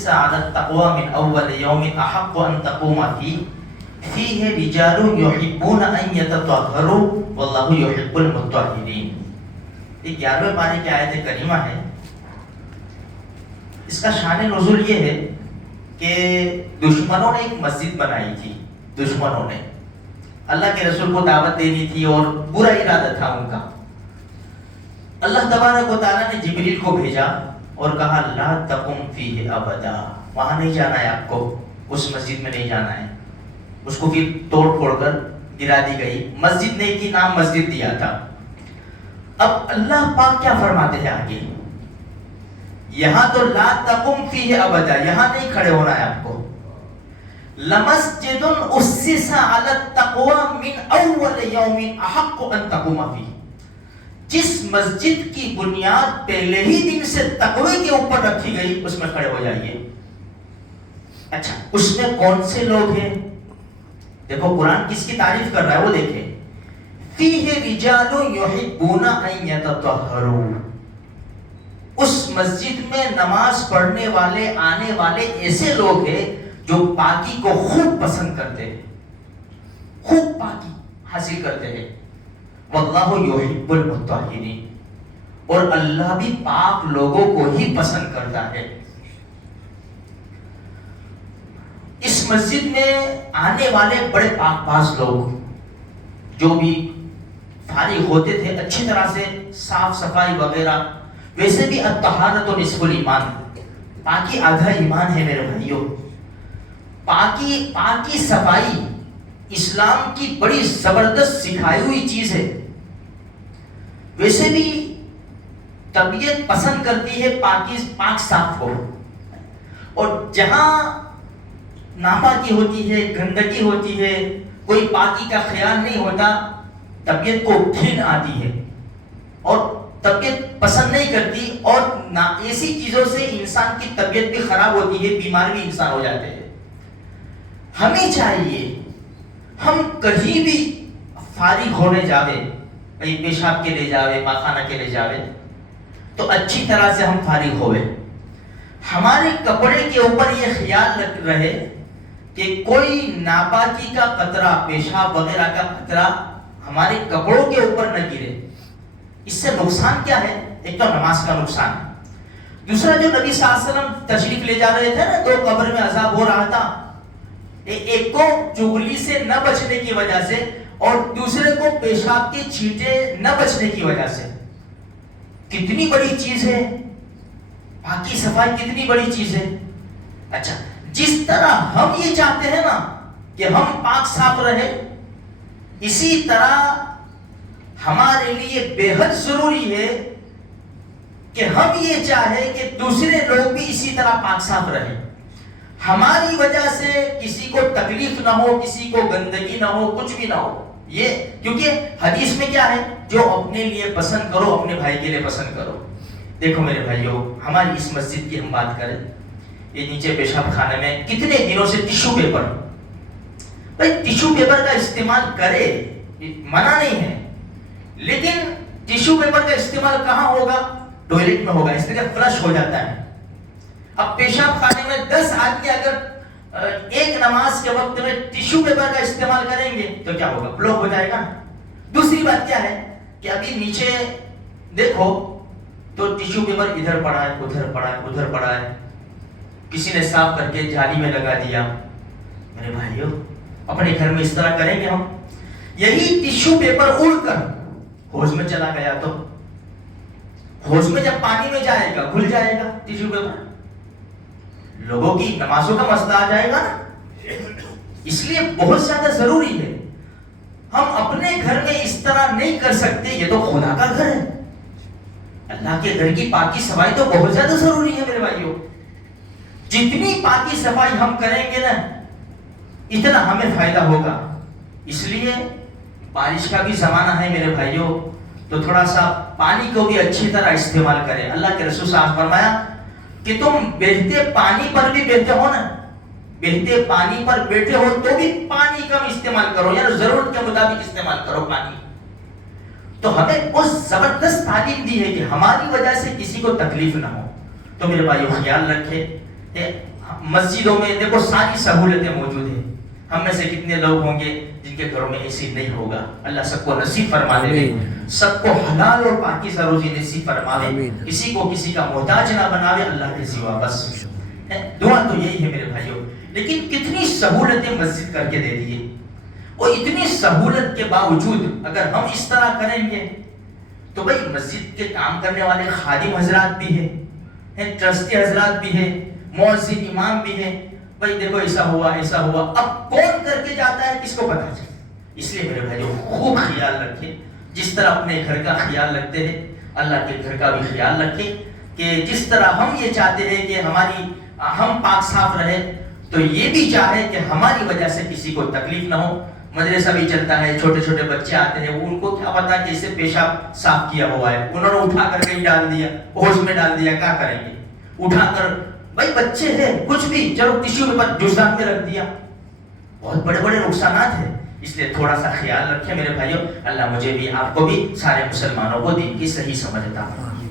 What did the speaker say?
اسس علی التقوى من اول یوم احق ان تقوم فیہ رجال یحبون ان یتطہروا واللہ یحب المطہرین. یہ 11ویں پارے کی آیت کریمہ ہے. اس کا شان نزول یہ ہے کہ دشمنوں نے ایک مسجد بنائی تھی. دشمنوں نے اللہ کے رسول کو دعوت دینی تھی اور برا ارادہ تھا ان کا. اللہ تبارک و تعالیٰ نے جبریل کو بھیجا اور کہا لا تقم فیہ ابدا, وہاں نہیں جانا ہے آپ کو, اس مسجد میں نہیں جانا ہے. اس کو پھر توڑ پھوڑ کر گرا دی گئی. مسجد نہیں تھی, نام مسجد دیا تھا. اب اللہ پاک کیا فرماتے ہیں آگے, یہاں تو لا تقم فیہ ابدا, یہاں نہیں کھڑے ہونا ہے آپ کو. لمسجد اسس علی التقوى من اول یوم احق ان تقوم فیہ, جس مسجد کی بنیاد پہلے ہی دن سے تقوی کے اوپر رکھی گئی اس میں کھڑے ہو جائیے. اچھا, اس میں کون سے لوگ ہیں؟ دیکھو قرآن کس کی تعریف کر رہا ہے وہ دیکھیں. فیہ رجال یحبون ان یتطہروا, اس مسجد میں نماز پڑھنے والے آنے والے ایسے لوگ ہیں جو پاکی کو خوب پسند کرتے ہیں, خوب پاکی حاصل کرتے ہیں. واللہ یحب المطہرین, اور اللہ بھی پاک لوگوں کو ہی پسند کرتا ہے. اس مسجد میں آنے والے بڑے پاک باز لوگ جو بھی فارغ ہوتے تھے اچھی طرح سے, صاف صفائی وغیرہ. ویسے بھی الطہارۃ نصف الایمان, پاکی آدھا ایمان ہے میرے بھائیوں. پاکی صفائی اسلام کی بڑی زبردست سکھائی ہوئی چیز ہے. ویسے بھی طبیعت پسند کرتی ہے پاک صاف ہو, اور جہاں ناپاکی ہوتی ہے, گندگی ہوتی ہے, کوئی پاکی کا خیال نہیں ہوتا, طبیعت کو گھن آتی ہے اور طبیعت پسند نہیں کرتی, اور ایسی چیزوں سے انسان کی طبیعت بھی خراب ہوتی ہے, بیمار بھی انسان ہو جاتے ہیں. ہمیں چاہیے ہم کہیں بھی فارغ ہونے جاوے, کہیں پیشاب کے لیے جاوے, پاخانہ کے لیے جاوے, تو اچھی طرح سے ہم فارغ ہوئے. ہمارے کپڑے کے اوپر یہ خیال رہے کہ کوئی ناپاکی کا قطرہ, پیشاب وغیرہ کا قطرہ ہمارے کپڑوں کے اوپر نہ گرے. اس سے نقصان کیا ہے؟ ایک تو نماز کا نقصان ہے. دوسرا, جو نبی صلی اللہ علیہ وسلم تشریف لے جا رہے تھے نا, 2 قبر میں عذاب ہو رہا تھا, ایک کو چغلی سے نہ بچنے کی وجہ سے اور دوسرے کو پیشاب کے چھینٹے نہ بچنے کی وجہ سے. کتنی بڑی چیز ہے پاکی صفائی, کتنی بڑی چیز ہے. اچھا, جس طرح ہم یہ چاہتے ہیں نا کہ ہم پاک صاف رہے, اسی طرح ہمارے لیے بے حد ضروری ہے کہ ہم یہ چاہیں کہ دوسرے لوگ بھی اسی طرح پاک صاف رہیں. ہماری وجہ سے کسی کو تکلیف نہ ہو, کسی کو گندگی نہ ہو, کچھ بھی نہ ہو. یہ کیونکہ حدیث میں کیا ہے, جو اپنے لیے پسند کرو اپنے بھائی کے لیے پسند کرو. دیکھو میرے بھائیوں, ہماری اس مسجد کی ہم بات کریں, یہ نیچے پیشاب خانے میں کتنے دنوں سے ٹیشو پیپر, بھائی ٹیشو پیپر کا استعمال کرے, منع نہیں ہے, لیکن ٹیشو پیپر کا استعمال کہاں ہوگا؟ ٹوائلٹ میں ہوگا, اس طرح فلش ہو جاتا ہے. اب پیشاب خانے میں 10 آدمی اگر ایک نماز کے وقت میں ٹیشو پیپر کا استعمال کریں گے تو کیا ہوگا؟ بلاک ہو جائے گا. دوسری بات کیا ہے کہ ابھی نیچے دیکھو تو ٹیشو پیپر ادھر پڑا ہے, ادھر پڑا ہے, ادھر پڑا ہے, کسی نے صاف کر کے جالی میں لگا دیا. میرے بھائیو, اپنے گھر میں اس طرح کریں گے ہم؟ یہی ٹیشو پیپر اڑ کر حوض میں چلا گیا تو حوض میں جب پانی میں جائے گا گھل جائے گا ٹیشو پیپر, لوگوں کی نمازوں کا مسئلہ آ جائے گا نا. اس لیے بہت زیادہ ضروری ہے, ہم اپنے گھر میں اس طرح نہیں کر سکتے, یہ تو خدا کا گھر ہے. اللہ کے گھر کی پاکی صفائی تو بہت زیادہ ضروری ہے میرے بھائیوں. جتنی پاکی صفائی ہم کریں گے نا اتنا ہمیں فائدہ ہوگا. اس لیے بارش کا بھی زمانہ ہے میرے بھائیوں, تو تھوڑا سا پانی کو بھی اچھی طرح استعمال کریں. اللہ کے رسول صاحب نے فرمایا کہ تم بہتے پانی پر بھی بیٹھے ہو نا, بہتے پانی پر بیٹھے ہو تو بھی پانی کم استعمال کرو, یعنی ضرورت کے مطابق استعمال کرو پانی. تو ہمیں بہت زبردست تعلیم دی ہے کہ ہماری وجہ سے کسی کو تکلیف نہ ہو. تو میرے بھائیو خیال رکھے مسجدوں میں دیکھو ساری سہولتیں موجود ہیں. ہم میں سے کتنے لوگ ہوں گے جن کے گھروں میں ایسی نہیں ہوگا؟ اللہ سب کو نصیب فرما دے، سب کو حلال اور پاکیزہ روزی نصیب فرماوے، کسی کو کسی کا محتاج نہ بناوے اللہ کے سوا. بس دعا تو یہی ہے میرے بھائیوں. لیکن کتنی سہولتیں مسجد کر کے دے دیے، اور اتنی سہولت کے باوجود اگر ہم اس طرح کریں گے تو بھائی مسجد کے کام کرنے والے خادم حضرات بھی ہیں، ٹرسٹی حضرات بھی ہیں، مؤذن امام بھی ہیں. بھائی دیکھو ایسا ہوا ایسا ہوا، اب کون کر کے جاتا ہے کس کو پتا چلے؟ اس لیے میرے بھائیوں خوب خیال رکھیں، جس طرح اپنے گھر کا خیال رکھتے ہیں اللہ کے گھر کا بھی خیال رکھیں. کہ جس طرح ہم یہ چاہتے ہیں کہ ہم پاک صاف رہے، تو یہ بھی چاہے کہ ہماری وجہ سے کسی کو تکلیف نہ ہو. مدرسہ بھی چلتا ہے، چھوٹے چھوٹے بچے آتے ہیں، ان کو کیا پتا کہ اسے پیشاب صاف کیا ہوا ہے، انہوں نے اٹھا کر کہیں ڈال دیا، ہوش میں ڈال دیا، کیا کریں گے؟ اٹھا کر بھائی بچے ہیں کچھ بھی چلو ٹشو پیپر جوشدان میں رکھ دیا، بہت بڑے بڑے نقصانات ہیں. اس لیے تھوڑا سا خیال رکھیں میرے بھائیوں. اللہ مجھے بھی آپ کو بھی سارے مسلمانوں کو دین کی صحیح سمجھ عطا فرمائے.